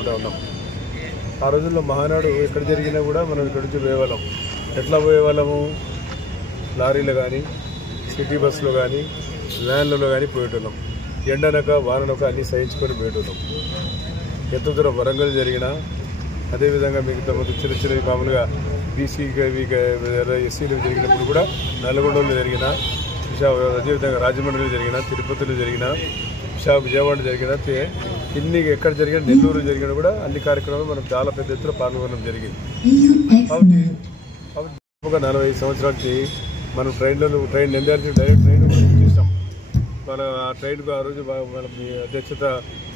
ఉన్నాం. ఆ రోజుల్లో మహానాడు ఎక్కడ జరిగినా కూడా మనం ఇక్కడి నుంచి పోయేవాళ్ళం. ఎట్లా పోయేవాళ్ళము? లారీలో కానీ, సిటీ బస్సులో కానీ, వ్యాన్లలో కానీ పోయేటోళ్ళం. ఎండనక వాననక అన్నీ సహించుకొని పోయేటోళ్ళం. ఎంత దూరం వరంగల్ జరిగినా, అదేవిధంగా మిగతా చిన్న చిన్నవి మామూలుగా బీసీ ఎస్సీలు జరిగినప్పుడు కూడా నల్గొండలో జరిగిన, అదేవిధంగా రాజమండ్రిలో జరిగిన, తిరుపతిలో జరిగిన, విజయవాడ జరిగిన, ఇన్ని ఎక్కడ జరిగిన, నెల్లూరు జరిగిన కూడా అన్ని కార్యక్రమాలు మనం చాలా పెద్ద ఎత్తున పాల్గొనడం జరిగింది. కాబట్టి ఒక 45 సంవత్సరాలకి మనం ట్రైన్ నెంబర్ డైరెక్ట్ ట్రైన్ కూడా చూసాం. మన ఆ ట్రైన్కు ఆ రోజు మన అధ్యక్షత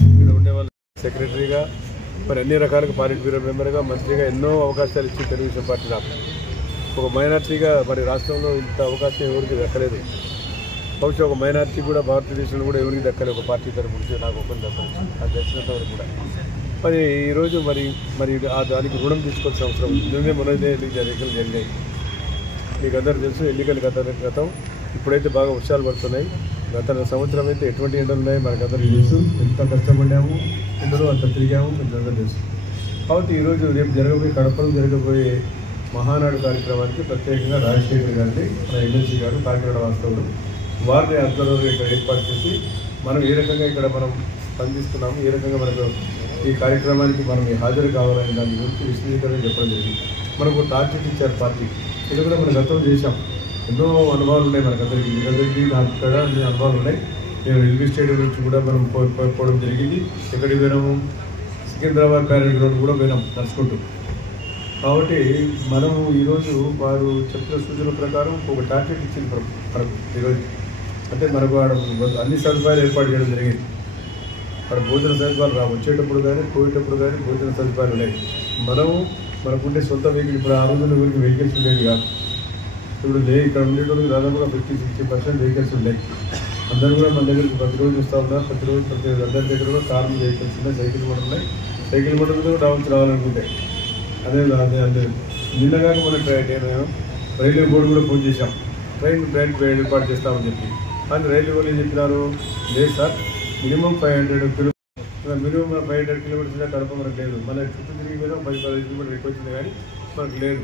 ఇక్కడ ఉండే వాళ్ళు సెక్రటరీగా, మరి అన్ని రకాలుగా పార్టీ బ్యూరో మెంబర్గా, మంత్రిగా ఎన్నో అవకాశాలు ఇచ్చి తెలుగుదేశం పార్టీ నాకు ఒక మైనార్టీగా మరి రాష్ట్రంలో ఇంత అవకాశం ఎవరికి దక్కలేదు. బహుశా ఒక మైనార్టీ కూడా భారతదేశంలో కూడా ఎవరికి దక్కలేదు. ఒక పార్టీ తరపు నుంచి నాకు ఒకరి దక్కలేదు, అది దక్కినంత వరకు కూడా. మరి ఈరోజు మరి దానికి రుణం తీసుకోవాల్సిన అవసరం ఉంది. నిన్నే మొన్నదే ఎన్నికలు జరిగాయి. మీకు అందరూ తెలుసు, ఎన్నికలు గతం ఇప్పుడైతే బాగా వర్షాలు పడుతున్నాయి. గత సంవత్సరం అయితే ఎటువంటి ఎండలు ఉన్నాయి మనకందరూ తెలుసు. ఎంత కష్టపడ్డాము, ఎండలు అంత తిరిగాము, మీకు అందరూ తెలుసు. కాబట్టి ఈరోజు రేపు కడపలో జరగబోయే మహానాడు కార్యక్రమానికి ప్రత్యేకంగా రాజశేఖర్ గారిని, మన ఎమ్మెల్సీ గారు, కాకినాడ వాస్తవులు వారిని ఆధ్వర్యంలో ఇక్కడ ఏర్పాటు చేసి మనం ఏ రకంగా ఇక్కడ మనం స్పందిస్తున్నాము, ఏ రకంగా మనకు ఈ కార్యక్రమానికి మనం హాజరు కావాలని దాని గురించి విశ్లేషణ చెప్పడం జరిగింది. మనకు టార్గెట్ ఇచ్చారు పార్టీ. ఇది కూడా మనం గతం చేశాం. ఎన్నో అనుభవాలు ఉన్నాయి మనకందరికీ. మీకందరికీ నాకు కూడా అన్ని అనుభవాలు ఉన్నాయి. నేను రైల్వే స్టేడియం నుంచి కూడా మనం పోవడం జరిగింది. ఎక్కడికి పోయినాము? సికింద్రాబాద్ ప్యారెడ్ రోడ్ కూడా పోయినాం నడుచుకుంటూ. కాబట్టి మనము ఈరోజు వారు చెప్పిన సూచనల ప్రకారం ఒక టార్గెట్ ఇచ్చింది మనకు ఈరోజు. అంటే మనకు అన్ని సదుపాయాలు ఏర్పాటు చేయడం జరిగింది. అక్కడ భోజన సదుపాయాలు వచ్చేటప్పుడు కానీ, పోయేటప్పుడు కానీ భోజన సదుపాయాలు ఉన్నాయి. మనకుండే సొంత వెహికల్ ఇప్పుడు ఆ రోజుల్లో ఊరికి వెహికల్స్ ఉండేది కాదు. ఇప్పుడు ఇక్కడ ఉండేటప్పుడు దాదాపుగా 50-60% వెహికల్స్ ఉన్నాయి. అందరూ కూడా మన దగ్గరికి ప్రతిరోజు వస్తూ ఉన్నారు. ప్రతి అందరి దగ్గర కూడా కార్లు వెహికల్స్ ఉన్నాయి, సైకిల్ కూడా ఉన్నాయి. సైకిల్ కూడా రావాలనుకుంటే అదే నిన్నగాక మనకి నేను రైల్వే బోర్డు కూడా ఫోన్ చేశాం. ట్రైన్ ఏర్పాటు చేస్తామని చెప్పి. కానీ రైల్వే వాళ్ళు ఏం చెప్పినారు? లేదు సార్, మినిమం 500 కిలోమీటర్స్ కడప మనకు లేదు. మన చుట్టూ తిరిగి మీద 10-15 కిలోమీటర్లు ఎక్కువ వచ్చింది కానీ మనకు లేదు.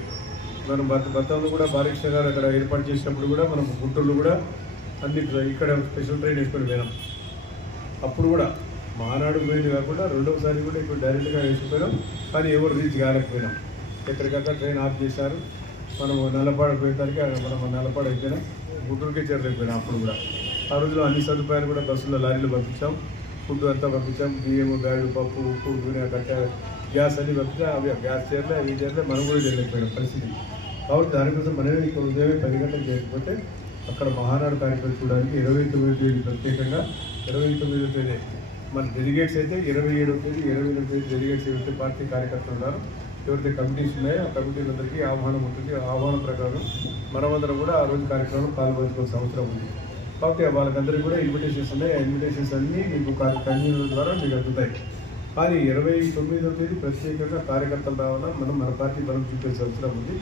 మనం గతంలో కూడా బాలకృష్ణ గారు అక్కడ ఏర్పాటు చేసినప్పుడు కూడా మనం గుంటూరులో కూడా అన్ని ఇక్కడ స్పెషల్ ట్రైన్ వేసుకొని పోయినాం. అప్పుడు కూడా మహానాడు పోయింది కాకుండా రెండవసారి కూడా ఇప్పుడు డైరెక్ట్గా వేసుకుపోయినాం. కానీ ఎవరు రీచ్ కాలేకపోయినాం. ఎక్కడికక్కడ ట్రైన్ ఆఫ్ చేశారు. మనం నల్లపాడ పోయేసరికి మనం నల్లపాడ అయిపోయినాం, గుంటూరుకే చేరలేకపోయినాం. అప్పుడు కూడా ఆ రోజులో అన్ని సదుపాయాలు కూడా బస్సులో, లారీలో పంపించాం. ఫుడ్ అంతా పంపించాం. బియ్యం, బ్యాగు, పప్పు, ఉప్పు, నూనె, గ్యాస్ అన్నీ పంపించాం. అవి గ్యాస్ చేరలే, అవి చేరలే, మనం కూడా చేయలేకపోయినాం పరిస్థితి. కాబట్టి దానికోసం మనమే ఇక్కడ ఉదయం 10 గంటలకు చేయకపోతే అక్కడ మహానాడు కార్యక్రమం చూడడానికి 29వ తేదీ ప్రత్యేకంగా 29వ తేదీ మన డెలిగేట్స్ అయితే 27వ తేదీ 28వ తేదీ డెలిగేట్స్ ఎవరైతే పార్టీ కార్యకర్తలు ఉన్నారో, ఎవరైతే కమిటీస్ ఉన్నాయో ఆ కమిటీలందరికీ ఆహ్వానం ఉంటుంది. ఆహ్వానం ప్రకారం మనమందరం కూడా ఆ రోజు కార్యక్రమం పాల్గొనాల్సిన అవసరం ఉంది. కాబట్టి వాళ్ళకందరికీ కూడా ఇన్విటేషన్స్ ఉన్నాయి. ఆ ఇన్విటేషన్స్ అన్నీ మీకు కన్వీనర్ ద్వారా మీకు అందుతాయి. కానీ 29వ తేదీ ప్రత్యేకంగా కార్యకర్తలు రావాలా, మన పార్టీ బలం చూపించాల్సిన అవసరం ఉంది.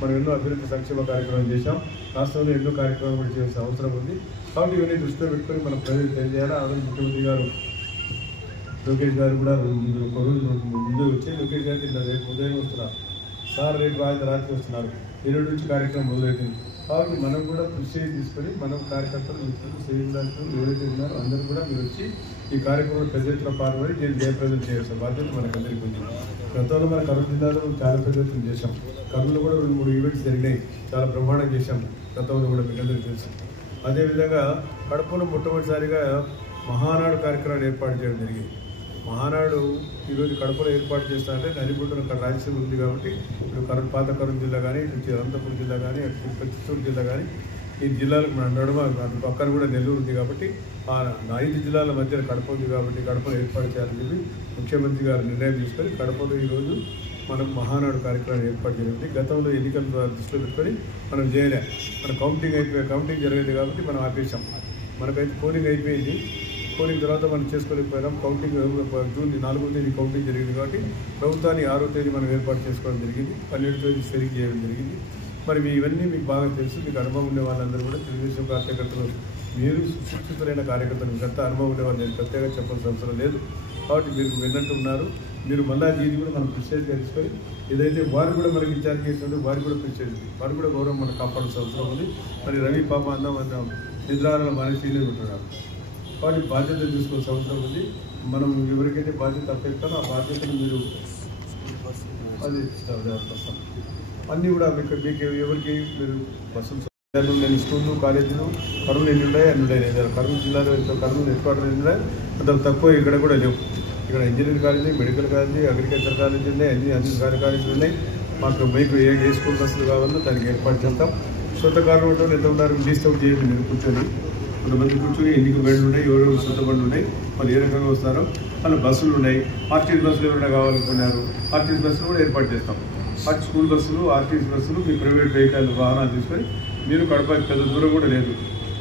మనం ఎన్నో అభివృద్ధి సంక్షేమ కార్యక్రమాలు చేశాం. రాష్ట్రంలో ఎన్నో కార్యక్రమాలు కూడా చేయాల్సిన అవసరం ఉంది. కాబట్టి ఇవన్నీ దృష్టిలో పెట్టుకొని మనం ప్రజలు తెలియజేయాలి. ఆ రోజు ముఖ్యమంత్రి గారు లోకేష్ గారు కూడా ఒక రోజు ముందు వచ్చి లోకేష్ గారికి రేపు ఉదయం వస్తున్నారు సార్, రేపు రాత్రి వస్తున్నారు, ఈరోజు నుంచి కార్యక్రమం మొదలవుతుంది. కాబట్టి మనం కూడా కృషి తీసుకొని మనం కార్యకర్తలు, మిత్రులు, శ్రేణులు ఎవరైతే ఉన్నారో అందరూ కూడా మీరు వచ్చి ఈ కార్యక్రమంలో పెద్ద ఎత్తున పాల్గొని దీన్ని జయప్రదం చేయాల్సిన బాధ్యత మనకందరికీ ఉంది. గతంలో మన కర్నూలు జిల్లాలో చాలా పెద్ద ఎత్తున చేశాం. కర్నూలులో కూడా 2-3 ఈవెంట్స్ జరిగినాయి. చాలా బ్రహ్మాండంగా చేశాం గతంలో కూడా, మీకు అందరికీ తెలుసు. అదేవిధంగా కడపలో మొట్టమొదటిసారిగా మహానాడు కార్యక్రమాన్ని ఏర్పాటు చేయడం జరిగింది. మహానాడు ఈరోజు కడపలో ఏర్పాటు చేస్తారంటే నడిబొడ్డున అక్కడ రాయలసీమ ఉంది కాబట్టి ఇప్పుడు పాత కర్నూలు జిల్లా కానీ, ఇటు అనంతపురం జిల్లా కానీ, చిత్తూరు జిల్లా కానీ, ఈ జిల్లాలకు మన నడుమ అటు పక్కన కూడా నెల్లూరు ఉంది. కాబట్టి ఆ 5 జిల్లాల మధ్యన కడప ఉంది. కాబట్టి కడపలో ఏర్పాటు చేయాలని చెప్పి ముఖ్యమంత్రి గారు నిర్ణయం తీసుకొని కడపలో ఈరోజు మనం మహానాడు కార్యక్రమం ఏర్పాటు చేయాలి. గతంలో ఎన్నికల దృష్టిలో పెట్టుకొని మనం చేయలే. మన కౌంటింగ్ జరిగేది కాబట్టి మనం ఆపేసాం. మనకైతే పోలింగ్ అయిపోయింది. పోలింగ్ తర్వాత మనం చేసుకోలేకపోయినాం. కౌంటింగ్ జూన్ 4వ తేదీ కౌంటింగ్ జరిగింది కాబట్టి ప్రభుత్వాన్ని 6వ తేదీ మనం ఏర్పాటు చేసుకోవడం జరిగింది. 12వ తేదీ షేరింగ్ చేయడం జరిగింది. మరి ఇవన్నీ మీకు బాగా తెలుసు. మీకు అనుభవం ఉండే వాళ్ళందరూ కూడా తెలుగుదేశం కార్యకర్తలు, మీరు సుశిక్షితులైన కార్యకర్తలు, మీకు అంతా అనుభవం ఉండే వాళ్ళు నేను ప్రత్యేకంగా చెప్పాల్సిన అవసరం లేదు. కాబట్టి మీరు విన్నట్టు ఉన్నారు. మీరు మళ్ళీ దీన్ని కూడా మనం ప్రిసైజ్గా తీసుకొని ఏదైతే వారు కూడా మనకి విచారణ చేసినట్టు వారికి కూడా ప్రిసైజ్ వారు కూడా గౌరవం మనం కాపాడాల్సిన అవసరం ఉంది. మరి రవి పాప అన్న నిద్రాల మానసికలు ఉంటున్నారు కాబట్టి బాధ్యత తీసుకోవాల్సిన అవసరం ఉంది. మనం ఎవరికైతే బాధ్యత అప్పగిస్తారో ఆ బాధ్యతను మీరు అది అన్నీ కూడా మీకు ఎవరికి మీరు బస్సులు నేను స్కూళ్ళు కాలేజీలు కర్నూలు ఎన్ని ఉన్నాయి అన్ని ఉన్నాయి. కర్నూలు జిల్లాలో కర్నూలు హెడ్ క్వార్టర్ ఎన్ని ఉన్నాయి అంత తక్కువ ఇక్కడ కూడా లేవు. ఇక్కడ engineering college, medical college, agriculture college ఉన్నాయి, అన్ని కాలేజీలు ఉన్నాయి. మీకు ఏ స్కూల్ బస్సులు కావాలో దానికి ఏర్పాటు చేస్తాం. సొంత కారు ఉండడం ఎంత ఉన్నారు లీస్ట్ అవుట్ చేయండి. మీరు కూర్చొని కొంతమంది కూర్చొని ఎన్నిక బండ్లు ఉన్నాయి, ఎవరెవరు సొంత బండ్లు ఉన్నాయి, వాళ్ళు ఏ రకంగా వస్తారో వాళ్ళ బస్సులు ఉన్నాయి. ఆర్టీసీ బస్సులు ఎవరైనా కావాలనుకున్నారు ఆర్టీసీ బస్సులు కూడా ఏర్పాటు చేస్తాం. స్కూల్ బస్సులు, ఆర్టీసీ బస్సులు, మీ ప్రైవేట్ వెహికల్ వాహనాలు తీసుకొని మీరు కడపకి పెద్ద దూరం కూడా లేదు.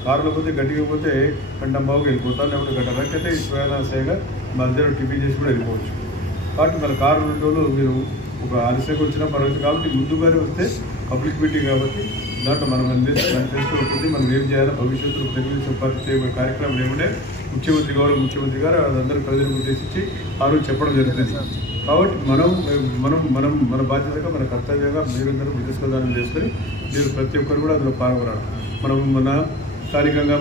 కారులో పోతే గట్టిగా పోతే గంటంబావుకి వెళ్ళిపోతాం, లేకపోతే గంట వరకు అయితే ప్రయాణాశయంగా మధ్యలో టిఫిన్ చేసి కూడా వెళ్ళిపోవచ్చు. కాబట్టి మన కారు రోజులు మీరు ఒక ఆలస్యంగా వచ్చినా పర్వాలేదు. కాబట్టి ముందుగానే వస్తే పబ్లిక్ మీటింగ్ కాబట్టి దాంట్లో మనం తెలుస్తూ ఉంటుంది. మనం ఏం చేయాలో భవిష్యత్తులో తెలుగుదేశం పార్టీ చేయబోయే కార్యక్రమం ఏముంటే ముఖ్యమంత్రి గారు అందరూ ప్రజలకు ఉద్దేశించి ఆ రోజు చెప్పడం జరుగుతుంది. కాబట్టి మన బాధ్యతగా మన కర్తవ్యంగా మీరందరూ విదేశదానం చేసుకొని మీరు ప్రతి ఒక్కరు కూడా అందులో పాల్గొనాలి. మన స్థానికంగా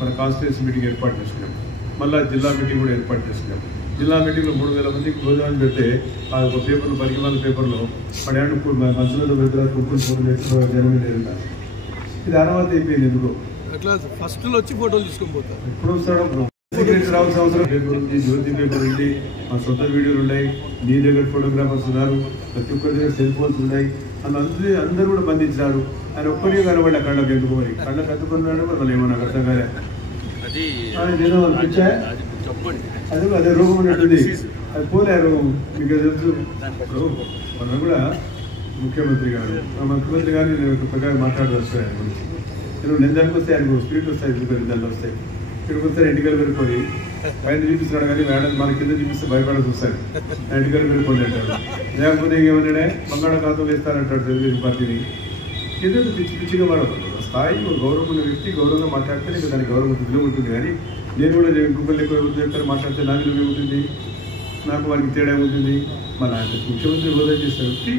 మన కాన్స్టిట్యూన్సీ మీటింగ్ ఏర్పాటు చేసుకున్నాం. మళ్ళీ జిల్లా మీటింగ్ కూడా ఏర్పాటు చేసుకున్నాం. జిల్లా మీటింగ్లో 3000 మందికి భోజనాలు పెడితే ఆ ఒక పేపర్లో 10 పేపర్లో పడేళ్ళు మధ్యలో పెద్ద కుక్కలు ఫోటోలు జనం జరుగుతారు. ఇది అర్హత అయిపోయింది. ఎందుకు అట్లా ఫస్ట్లో వచ్చి ఫోటోలు తీసుకొని పోతారు. ఎప్పుడు వస్తాడో రావాల్సిన అవసరం. పేపర్ ఉంది, జ్యోతి పేపర్ ఉంది, మా సొంత వీడియోలు ఉన్నాయి, నీ దగ్గర ఫోటోగ్రాఫర్స్ ఉన్నారు, ప్రతి ఒక్కరి దగ్గర సెల్ ఫోన్స్ ఉన్నాయి. అందరూ కూడా బంధించారు. ఆయన ఒక్కరిగా కనబడి ఆ కళ్ళకు ఎందుకు మరి కళ్ళకు అద్దుకున్నాడు. వాళ్ళు ఏమన్నా అర్థం కాలే ఏదో అనిపించా అదే రోగం ఉన్నట్టుంది. అది పోలేరు. మీకు తెలుసు ఇప్పుడు మనం కూడా ముఖ్యమంత్రి గారు నేను ఒక ప్రకారం మాట్లాడుతూ వస్తాయి ఆయన గురించి. నేను దానికి వస్తే ఆయనకు స్పీడ్ వస్తాయి, దాంట్లో వస్తాయి. ఇక్కడికి వస్తే ఎంటికలు పెరుకొని పైన చూపిస్తున్నాడు కానీ మేడం మన కింద చూపిస్తే భయపడాల్సి వస్తాయి. ఎంటికలు పెరుకొని అంటాడు. లేకపోతే ఇంకేమన్నాడే బంగాళాఖాతం వేస్తారంటాడు తెలుగుదేశం పార్టీని. ఏదో పిచ్చిగా వాడదు. స్థాయి గౌరవం ఉన్న వ్యక్తి గౌరవంగా మాట్లాడితే ఇంకా దానికి గౌరవం విలువ ఉంటుంది. కానీ నేను కూడా ఇంకొకళ్ళు ఎక్కువ ఎవరు చెప్తారు మాట్లాడితే నా విలువ ఉంటుంది, నాకు వారికి తేడా ఉంటుంది. మన ముఖ్యమంత్రి హోదా చేసే వ్యక్తి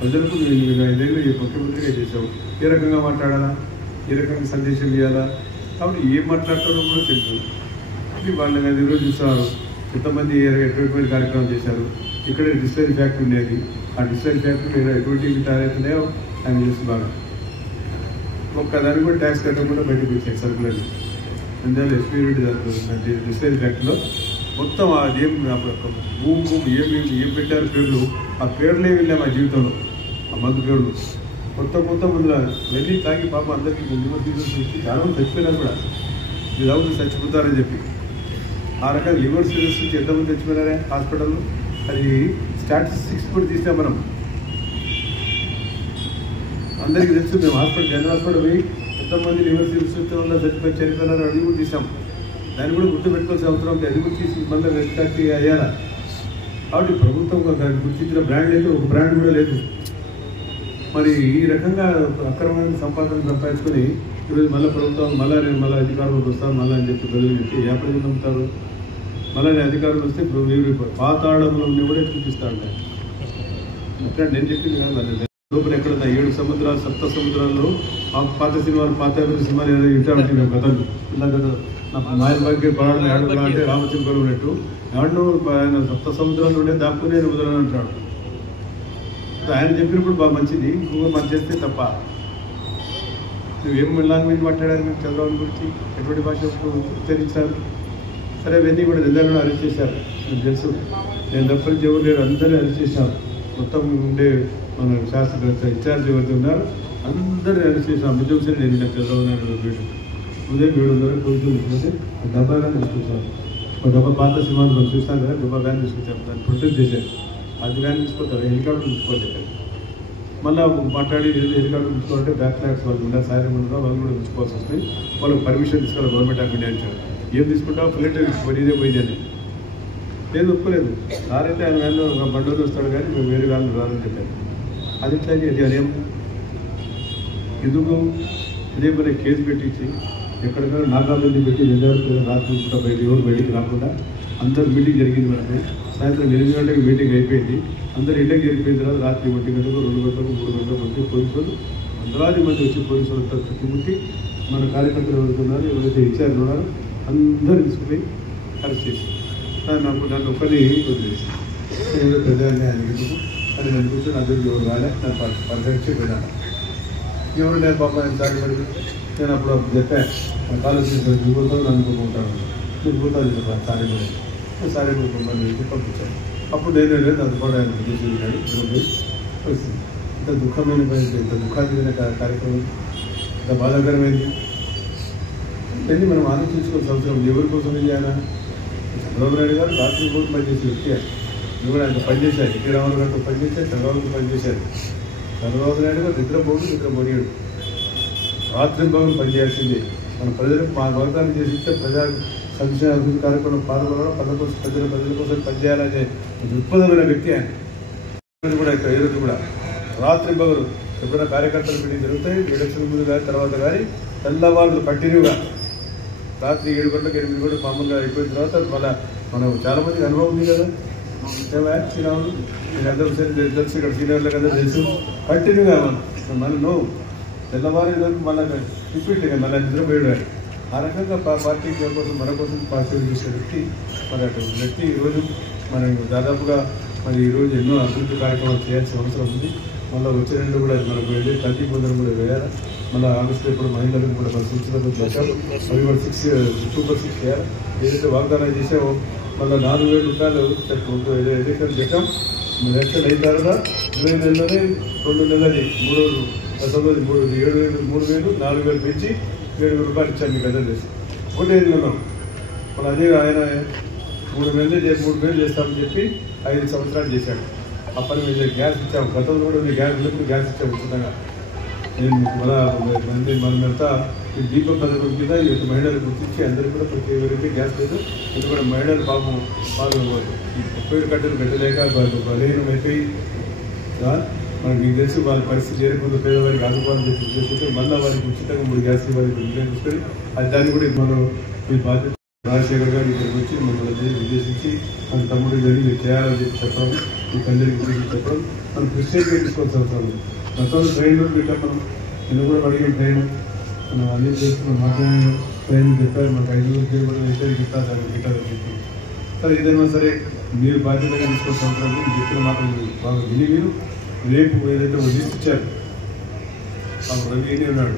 ప్రజలకు 5 ఏళ్ళు ముఖ్యమంత్రిగా చేసావు. ఏ రకంగా మాట్లాడాలా, ఏ రకంగా సందేశం ఇవ్వాలా, కాబట్టి ఏం మాట్లాడతారో కూడా తెలుసు. ఇది వాళ్ళని అది ఈరోజు చూస్తున్నారు. ఎంతమంది ఎటువంటి కార్యక్రమం చేశారు. ఇక్కడ డిస్టరీ ఫ్యాక్టరీ ఉండేది. ఆ డిస్టరీ ఫ్యాక్టరీ ఎటువంటి తయారవుతున్నాయో ఆయన చేసి బాగా ఒక్కదానికి కూడా ట్యాక్స్ కట్టకుండా బయటకు వచ్చాయి సరుకులని. అందువల్ల ఎస్పీరెడ్డి డిస్టరీ ఫ్యాక్టరీలో మొత్తం అదేం భూమి ఏం పెట్టారు పేర్లు, ఆ పేర్లే వెళ్ళాము ఆ జీవితంలో. ఆ మందు పేర్లు కొత్త మందులు వెళ్ళి తాగి పాప అందరికీ తీసుకొచ్చి చాలా మంది చచ్చిపోయినారు కూడా. ఇది అవుతుంది చచ్చిపోతారని చెప్పి ఆ రకంగా లివర్ సిరీస్ నుంచి ఎంతమంది చచ్చిపోయినారే హాస్పిటల్లో. అది స్టాటిస్టిక్స్ కూడా తీసాం మనం. అందరికీ తెలుసు. మేము జనరల్ హాస్పిటల్ పోయి ఎంతమంది లివర్ సిరీస్ వల్ల చనిపోయినారు అది కూడా తీసాం. దాన్ని కూడా గుర్తుపెట్టుకోవాల్సిన అవసరం ఉంది. అది కూడా తీసి మళ్ళీ రెస్టార్ట్ అయ్యారా. కాబట్టి ప్రభుత్వం గుర్తించిన బ్రాండ్ అయితే ఒక బ్రాండ్ కూడా లేదు. మరి ఈ రకంగా అక్రమమైన సంపాదన సంపాదించుకొని ఈరోజు మళ్ళీ ప్రభుత్వం మళ్ళీ అధికారులకు వస్తారు మళ్ళీ అని చెప్పి ప్రజలు చెప్పి ఏ ప్రజలు నమ్ముతారు. మళ్ళీ అధికారులు వస్తే పాతాళంలో ఉండి కూడా చూపిస్తాడు. అక్కడ నేను చెప్పింది కాదు. లోపల ఎక్కడున్నా 7 సముద్రాలు 7 సముద్రాల్లో పాత సినిమాలు పాత సినిమాలు ఏదో ఇంటా ఉంటాయి. మేము కథలు ఇలా కదా మాయల భాగ్య పరాడు ఏడుగా అంటే రామచంద్రుడు ఉన్నట్టు ఏడో ఆయన 7 సముద్రాలు ఉండే దాక్కునే వదలని అంటాడు. ఆయన చెప్పినప్పుడు బాగా మంచిది, ఇంకొక మనం చేస్తే తప్ప. నువ్వేం లాంగ్వేజ్ మాట్లాడారు మీరు చంద్రబాబు గురించి, ఎటువంటి భాష ఉచ్చరించారు. సరే అవన్నీ కూడా నిజంగా అరెస్ట్ చేశారు. నాకు తెలుసు. నేను తప్పని ఎవరు లేరు, అందరూ అరెస్ట్ చేశారు. మొత్తం ఉండే మన శాస్త్ర ఇన్ఛార్జ్ ఎవరైతే ఉన్నారో అందరూ అరెస్ట్ చేశాం. నిజంసరి నేను నాకు చంద్రబాబు నాయుడు వీడు ఉదయం 7:30 కూర్చొని డబ్బా వ్యాన్ తీసుకొచ్చాను. ఒక డబ్బా పాత సినిమాలు మనం చూస్తాను కదా, డబ్బా వ్యాన్ తీసుకొచ్చాను. దాన్ని ప్రొటెక్ట్ చేశాను. అది వ్యాన్ తీసుకుంటారు, హెలికాప్టర్ తీసుకోవాలి. మళ్ళీ మాట్లాడి హెలికాప్టర్ తీసుకోవాలంటే బ్యాక్ ల్యాక్స్ వాళ్ళు ఉండాలి, సాయం ఉండగా వాళ్ళు కూడా తీసుకోవాల్సి వస్తుంది. వాళ్ళకి పర్మిషన్ తీసుకోవాలి గవర్నమెంట్ ఆఫ్ ఇండియా అంటారు. ఏం తీసుకుంటావు ఫ్లైట్ తీసుకోవాలి, ఇదే పోయింది అని లేదు, ఒప్పుకోలేదు. సారైతే ఆయన వ్యాన్లో ఒక బండోలు వస్తాడు కానీ మేము వేరే వ్యాన్లు రాదని చెప్పాను. అది ఇట్లా అదేం ఎందుకు ఇదే మరి కేసు పెట్టించి ఎక్కడికైనా నాగాలంది పెట్టి నిజాలు రాత్రి బయట ఎవరు బయటికి రాకుండా అందరు మీటింగ్ జరిగింది. మనకి సాయంత్రం 8 గంటలకు మీటింగ్ అయిపోయింది. అందరూ ఇంటికి వెళ్ళిపోయిన తర్వాత రాత్రి 1 గంటలకు 2 గంటలకు 3 గంటలకు వచ్చి పోలీసులు వందలాది మంది వచ్చి పోలీసులతో చుట్టుముట్టి మన కార్యకర్తలు ఎవరుతున్నారు, ఎవరైతే ఇచ్చారు ఉన్నారో అందరూ తీసుకుపోయి అరెస్ట్ చేసి నన్ను ఒక్కరిని వదిలేసి ఏదో పెద్ద అన్యాయానికి అని నన్ను కూర్చొని అందరికి ఎవరు రాలే నన్ను పరిగణించి వెళ్ళాను. ఎవరు నేను పాప నేను సాగిపడి నేను అప్పుడు చెప్పాను మన కాలేజీ దిగుతాను నన్ను పోతాను నేను పోతాను చెప్పాను సారీ పంపని పంపించాను. అప్పుడు నేను లేదు అది కూడా ఆయన ఉద్దేశం వెళ్ళాడు. పరిస్థితి ఇంత దుఃఖమైన ఇంత దుఃఖాన్ని కార్యక్రమం ఇంత బాధాకరమైంది ఇవన్నీ మనం ఆలోచించుకోవాల్సిన అవసరం. ఎవరి కోసం చేయాలా? చంద్రబాబు నాయుడు గారు రాత్రి కూడా పనిచేసే వ్యక్తి. నువ్వు కూడా ఆయన పనిచేశారు. ఎన్టీ రామారావు గారితో పనిచేశారు, చంద్రబాబు పనిచేశారు. చంద్రబాబు నాయుడు గారు నిద్రపోయాడు. రాత్రి భాగం పనిచేయాల్సిందే. మన ప్రజలకు మా వాగ్దానం చేసి ఇస్తే ప్రజా సంక్షేమ అభివృద్ధి కార్యక్రమం పాల్గొనడం ప్రజల కోసం పనిచేయాలనే దృక్పథమైన వ్యక్తి ఆయన కూడా ఇక్కడ ఈరోజు కూడా రాత్రి పగలు ఎప్పుడైనా కార్యకర్తలు మీటింగ్ జరుగుతాయి ఎలక్షన్ ముందు కానీ తర్వాత కానీ తెల్లవాళ్ళు కంటిన్యూగా రాత్రి 7 గంటలకు 8 గంటలకు మామూలుగా అయిపోయిన తర్వాత మనం చాలా మందికి అనుభవం ఉంది కదా. శ్రీరాములు నేను అందరూ తెలుసు, ఇక్కడ సీనియర్లకు అందరూ తెలుసు. కంటిన్యూగా మనం తెల్లవారి మళ్ళీ రిపీట్గా మళ్ళీ నిద్రపోయాడు. ఆ రకంగా పార్టీ కోసం మన కోసం పార్టీ చేసే వ్యక్తి మరి అటు వ్యక్తి ఈరోజు మనం దాదాపుగా మరి ఈరోజు ఎన్నో అభివృద్ధి కార్యక్రమాలు చేయాల్సిన అవసరం ఉంది. మళ్ళీ వచ్చే రెండు కూడా మనకు వెళ్ళి కల్తీ పొందడం కూడా వేయాలి. మళ్ళీ ఆగస్టులో ఇప్పుడు మహిళలకు కూడా మన సూచనలు వచ్చాము. అవి కూడా 6 చేయాలి. ఏదైతే వాగ్దానం చేసామో మళ్ళీ 4,000 రూపాయలు ఎన్నికలు చెప్పాం. ఎలక్షన్ అయిన తర్వాత 20 నెలలోనే 2 నెలలని 3,000 4,000 పెంచి 7,000 రూపాయలు ఇచ్చాను మీకు అందరూ చేసి 1 నెలలో. మళ్ళీ అదే ఆయన 3 నెలలు చేస్తామని చెప్పి 5 సంవత్సరాలు చేశాడు. అప్పటి మీద గ్యాస్ ఇచ్చాము. గతంలో కూడా గ్యాస్ ఇచ్చాము ఉచితంగా. నేను మనమంతా ఈ దీపం పథకం మీద మహిళలు గుర్తించి అందరికీ కూడా ప్రతి ఒక్కరికి గ్యాస్ లేదు. ఇది కూడా మహిళలు పాపం వాళ్ళు ఈ 30 కట్టెలు పెట్టలేక బలహీనమైపోయి మనకి మీకు తెలిసి వాళ్ళ పరిస్థితి చేరుకున్న పేదవారికి ఆదుకోవాలని చెప్పి ఉద్దేశించి మళ్ళీ వారికి ఉచితంగా 3 గ్యాస్ వారికి తీసుకొని అది దాన్ని కూడా మనం మీ బాధ్యత రాజశేఖర్ గారు ఇక్కడికి వచ్చి మమ్మల్ని ఉద్దేశించి మన తమ్ముడు వెళ్ళి మీరు చేయాలని చెప్పి చెప్పడం, మీకు అందరికీ గురించి చెప్పడం మనం ప్రత్యేకంగా తీసుకోవాల్సిన అవసరం ఉంది. గతంలో ట్రైన్లో పెట్టాం మనం. నేను కూడా అడిగిన ట్రైన్ మనం అన్ని చేస్తున్నాం. మాట్లాడిన ట్రైన్ చెప్పారు మనకు 5,000 కూడా అయితే గిట్టారు దానికి గిట్టారని చెప్పి. సరే ఏదైనా సరే మీరు బాధ్యతగా తీసుకోవాల్సిన అవసరం ఉంది. చెప్పిన మాటలు బాగా విని మీరు రేపు ఏదైతే లిస్ట్ ఇచ్చారు రవి ఉన్నాడు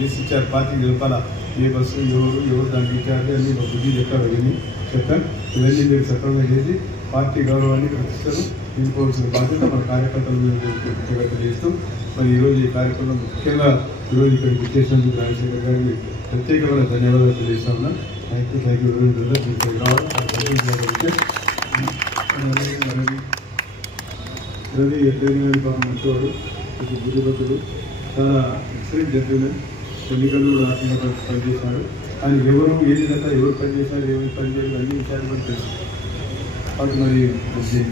లిస్ట్ ఇచ్చారు పార్టీకి గెలపాలా ఏ బస్సు ఎవరు దానికి ఇచ్చారు అని ఒక బుద్ధి చెప్పారు. అవన్నీ చెప్పాను. ఇవన్నీ మీరు సక్రమంగా చేసి పార్టీ గౌరవాన్ని ప్రతిష్టను తీసుకోవాల్సిన బాధ్యత మన కార్యకర్తలు చేస్తూ మరి ఈరోజు ఈ కార్యక్రమం ముఖ్యంగా ఈరోజు ఇక్కడికి ఇచ్చేసినందుకు రాజశేఖర్ గారికి ప్రత్యేకమైన ధన్యవాదాలు తెలియజేస్తా ఉన్నా. థ్యాంక్ యూ రవి ఎట్లయిన మంచివాడు, బుద్ధిపతుడు, చాలా ఎక్సలెంట్ జడ్జిమెంట్. ఎన్నికల్లో కూడా ఆత్మీయంగా పనిచేశాడు. ఆయన ఎవరు ఏది కదా ఎవరు పనిచేశారు ఎవరు పనిచేయాలి అన్ని విషయాలు కూడా తెలుసు. కాబట్టి మరి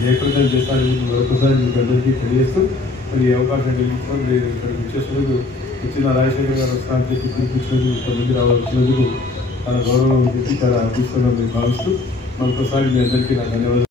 జయప్రదం చేస్తారని మరొకసారి మీకు అందరికీ తెలియజేస్తూ మరి ఈ అవకాశం కలిగించడం మీరు ఇక్కడికి వచ్చేసినందుకు వచ్చిన రాజశేఖర్ గారు వస్తానని చెప్పి పిలిపించినందుకు ఇంతమంది వచ్చినందుకు చాలా గౌరవం చెప్పి చాలా అదృష్టంగా మేము భావిస్తూ మరొకసారి మీ అందరికీ నా ధన్యవాదాలు.